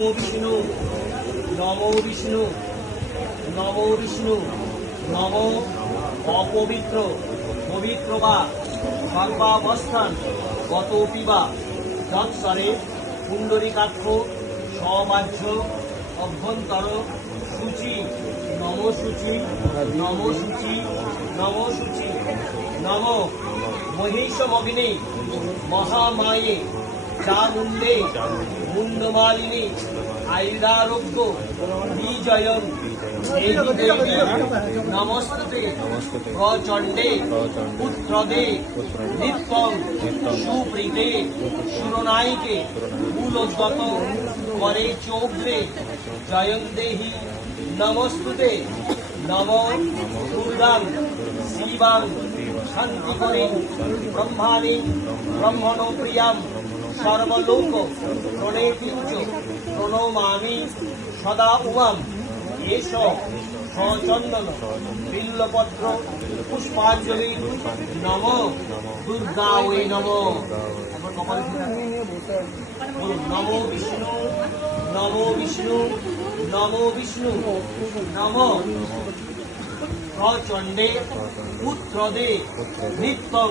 বিষ্ণু নমো বিষ্ণু নমো বিষ্ণু নম অপবিত্র পবিত্র বা সর্বাবস্থান গতপি বা যৎসরে পুণ্ডরীকাক্ষ সবাহ্য অভ্যন্তর সূচি নম সূচি নম সূচি নম সূচি নম মহিষমগ্নে মহামায়ে চামুণ্ডে মুন্ডমালিনী আয়ুরারোগ্য বিজয়ন দেবী দেবী নমস্তে প্রচণ্ডে পুত্রদে নিত্যং সুপ্রীতে সুরনায়িকে মূলোদ্গত করে চোগ্রে জয়ন্দেহি নমস্তুতে নম দুর্গাং শিবাং শান্তিকরী ব্রহ্মাণী ব্রহ্মণ প্রিয়াম সর্বলোক প্রণেতিঞ্চ প্রণমামি সদা উমাম এষ সচন্দন বিল্লপত্র পুষ্পাঞ্জলি নম দুর্গা ওই নম। বলুন নমো বিষ্ণু নমো বিষ্ণু নমো বিষ্ণু নম প্রচণ্ডে পুত্রদে নিত্যং